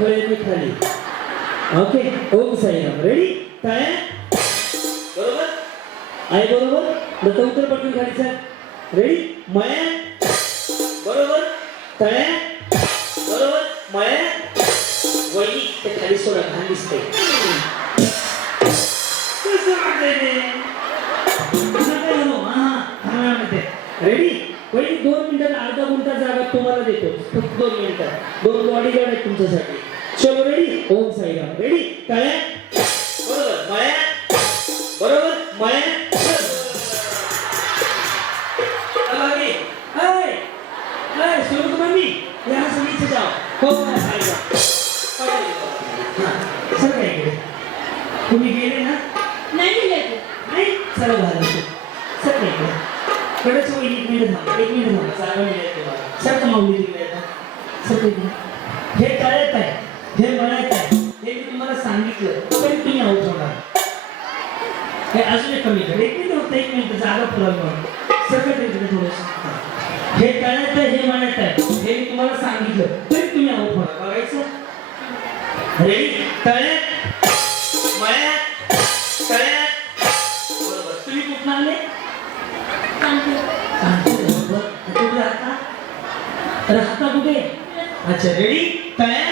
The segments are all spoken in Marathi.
खरे खाली ओके ओम साईराम रेडी काय बरोबर आहे बरोबर दत्त उत्तर पटकन खाली सर रेडी मळ्या बरोबर तळ्या बरोबर मळ्या वही ते खाली सोडा घाण दिसते रेडी वळी दोन मिनिटात अर्धा गुंठा जागा तुम्हाला देतो फक्त दोन मिनिटात दोन बॉडी गार्ड आहेत तुमच्यासाठी चलो रेडी ओम साईराम. रेडी तळ्या बरोबर. मळ्या बरोबर. मळ्या हो हां काय तुम्ही गेले ना? नाही गेले. नाही? चला झालं सर काय इकडे कडच वहिनी एक मिनिट थांबा. एक मिनिट थांबा. जागा मिळेल तुम्हाला. सर कमावली तिकडे आता सर तिकडे हे कळत आहे. हे आहे हे मी तुम्हाला सांगितलं तरी तुम्ही आऊट होणार. हे अजून एक कमी कर. एक मिनिट होतं एक मिनिट. जागा पुरावी सगळं तिकडे थोडंसं हे आहे हे म्हणत. आहे हे मी तुम्हाला सांगितलं तरी तुम्ही आऊट होणार. बघायचं? रेडी तळ्यात मळ्यात तळ्यात बरोबर. तुम्ही कुठं आले? राहता? राहता कुठे? अच्छा रेडी तयार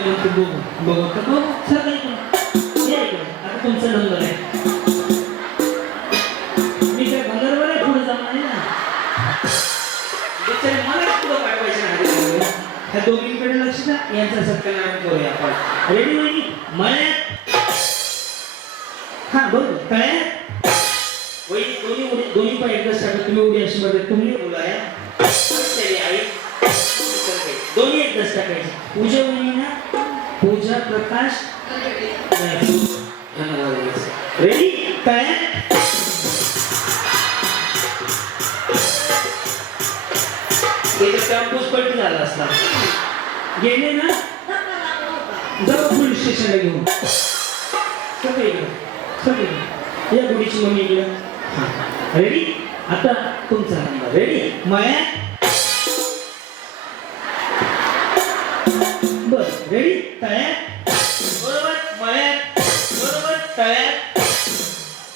बघू बघू तर बघू सर काय आता तुमचा नंबर आहे मी काय भंगारवर आहे पुढे जाणार आहे ना बिचारे मला पुढं पाठवायचे नाही ह्या दोघींकडे लक्ष द्या यांचा सत्कारनारायण करूया आपण रेडी होईल मळ्यात हा बरोबर तळ्यात वही दोन्ही उडी दोन्ही पाय एकदाच टाकत तुम्ही उडी अशी मध्ये तुम्ही बोलाया चले आई दोन्ही एकदाच टाकायचे. पूजा गेले ना जाऊ पोलीस स्टेशनला घेऊन. सगळे सगळे या गुडीची मम्मी गेलं. हां. रेडी आता तुमचा नंबर रेडी माया? बस रेडी तयार बरोबर? माया? बरोबर? तयार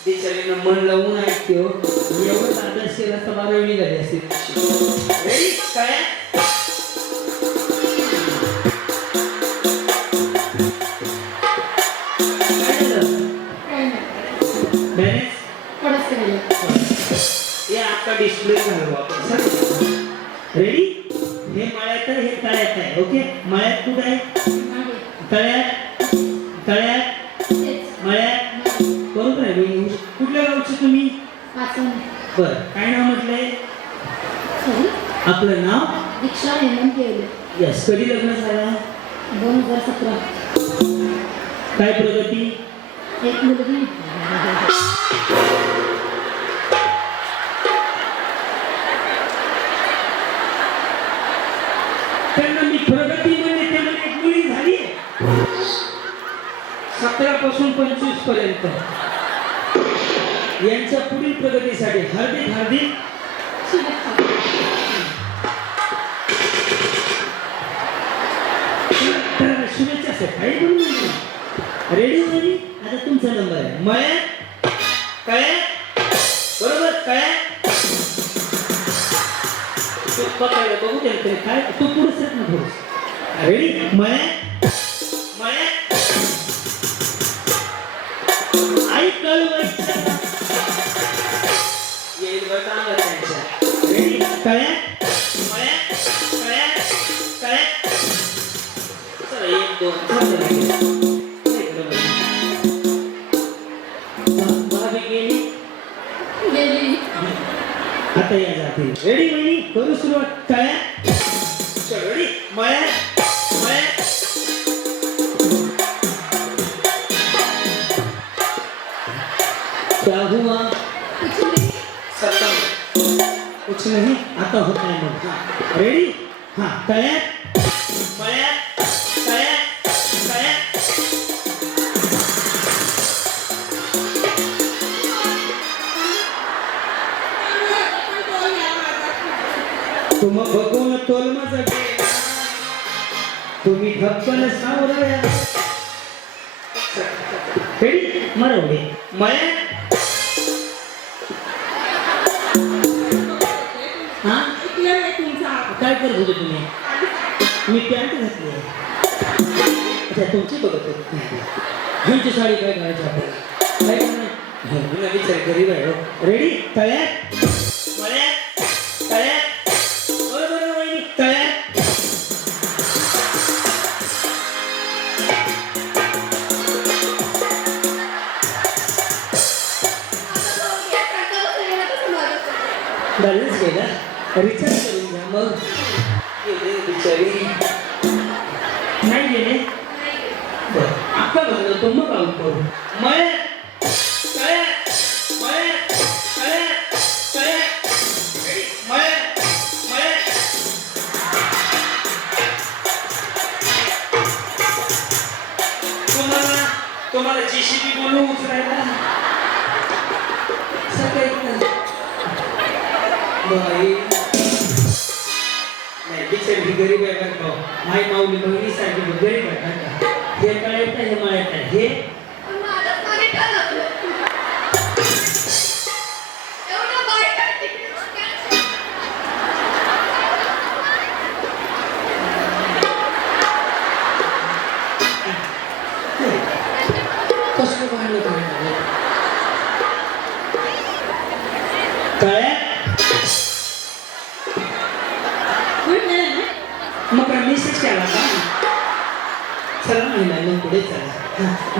बिचारीनं मन लावून ऐकते हो एवढंच अभ्यास केला तर बारावी झाली असेल. आहे ओके? मळ्यात कुठं आहे. तळ्यात? तळ्यात. मळ्यात? बरोबर आहे. बहिणी. कुठल्या गावचे तुम्ही. बर. काय नाव म्हटलंय? सॉरी. आपलं नाव? दीक्षा हेमंत येवले. यस कधी लग्न झालं? दोन हजार सतरा. काय प्रगती? एक मुलगी. पासून पंचवीसपर्यंत. यांच्या पुढील प्रगतीसाठी हार्दिक हार्दिक शुभेच्छा. सर. काही बोलू नका रेडी होईल आता तुमचा नंबर आहे. मळ्यात कळ्यात बरोबर कळ्यात. तू पकडायला बघू दे काय? तू पुढे सर ना थोडं रेडी मळ्यात आता या जाते. रेडी बहिणी करू सुरुवात. काय कुछ नहीं आता होता है. मन रेडी हाँ तया तुम बघून तोल माझा तुम्ही धप्पन सावराया रेडी मरवले. मया? काय करत होते तुम्ही? मी पॅन्ट घातली अच्छा तुमची बघत होते. ह्यांची साडी काय घालायची आपल्याला? काय करणार? विचार गरीब आहे हो. रेडी तळ्यात आता बघलं तो मग आऊट करू. मळे तुम्हाला जेसीबी बोलून उचलायला सकाळी नाही बिचारी गरीब आहे का. माई माऊली बहिणीसारखी गरीब आहे का. हे कळायचं हे माळायचं हे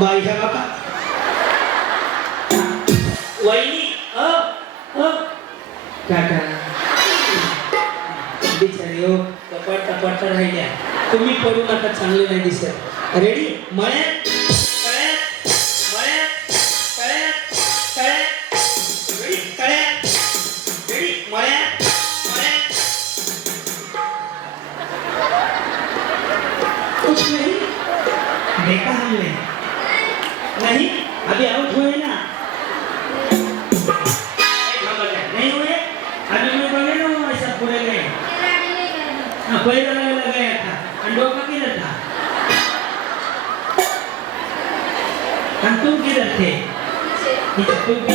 बाई ह्या बाबा वहिनी अ अ. काका. बिचारी हो कपाट कपाट राहिल्या. तुम्ही पडू नका चांगले नाही दिसत. रेडी मळ्यात? हाँ कोई लगा लगाया था और डोका किधर था और तुम किधर थे पीछे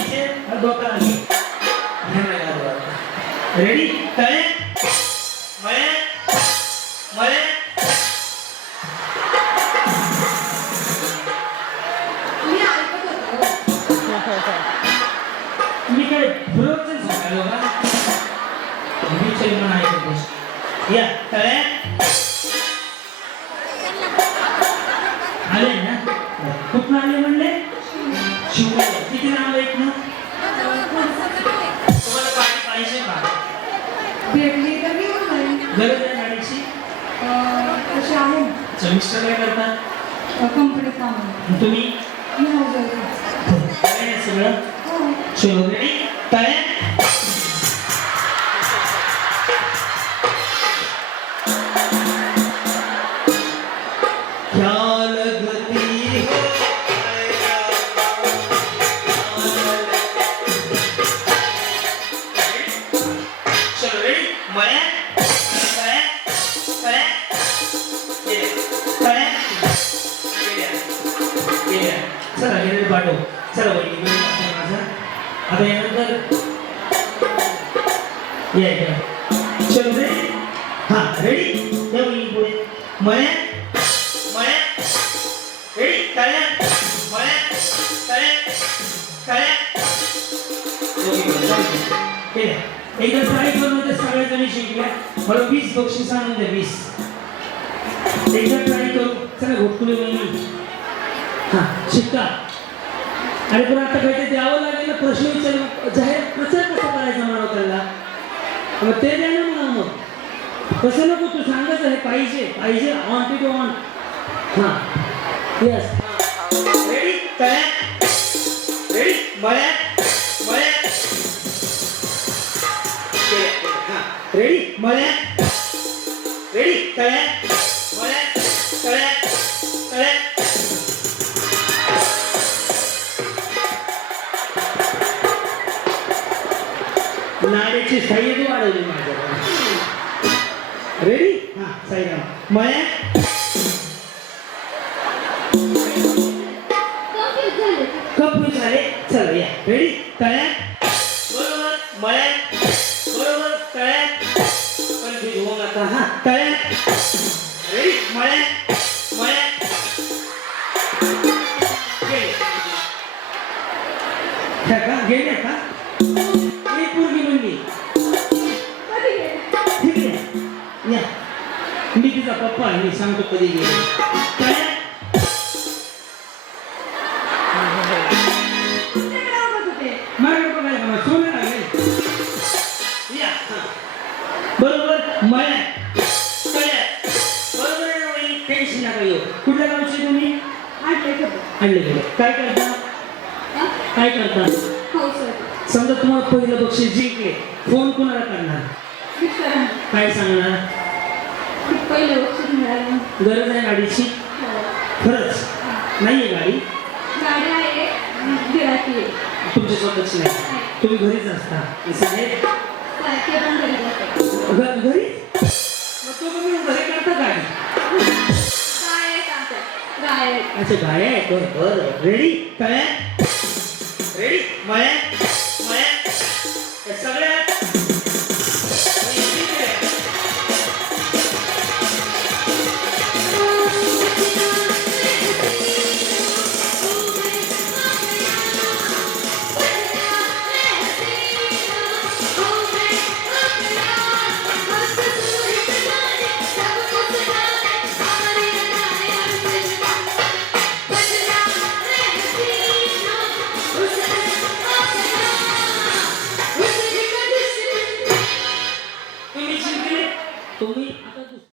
मिस्टर काय करतात कंपनीत काम तुम्ही? सगळं? हो. चलो आता या. हा रेडी या वहिनी पुढे. मळ्यात मळ्यात रेडी तळ्यात मळ्यात तळ्यात एकदा ट्राय करून सगळ्या जणी शिकल्या. मला वीस बक्षीस आणून द्या वीस. एकदा ट्राय करू चला घोटकुले हा शिका. आणि पण आता काही द्यावं लागेल ना प्रश्न विचार जाहीर प्रचार कसा करायचा म्हणावं त्याला मग ते द्या ना म्हणा मग. कसं नको तू सांगत हे पाहिजे पाहिजे ऑन टू ऑन हां. यस रेडी तयार रेडी मळ्यात. मळ्यात. रेडी मळ्यात. रेडी तयार नाड्याची साईज वाढवली माझ्या. रेडी हा साईराम. मळ्या कप झाले. चल या. रेडी तळ्या मी तिचा पप्पा आहे मी सांगतो कधी गेले मला. बरोबर? टेन्शन नका येऊ कुठल्या गावचे तुम्ही? आणले गेले. काय करता? काय करता? हो समजा तुम्हाला पहिलं बक्षीस जिंकले. फोन कोणाला करणार? काय सांगणार? खूप पहिलं मिळालं. गरज आहे गाडीची? हो. खरंच? नाहीये गाडी? गाडी आहे आहे. तुमची स्वतःची नाही. तुम्ही घरीच असता. असं आहे ते पण घरी जाते घ- घरी? मग तो तुम्ही घरी करता गाडी? गाय आहेत आमच्या. गाय आहेत. अच्छा गाय आहे बरं बरं. रेडी काय रेडी मळ्या?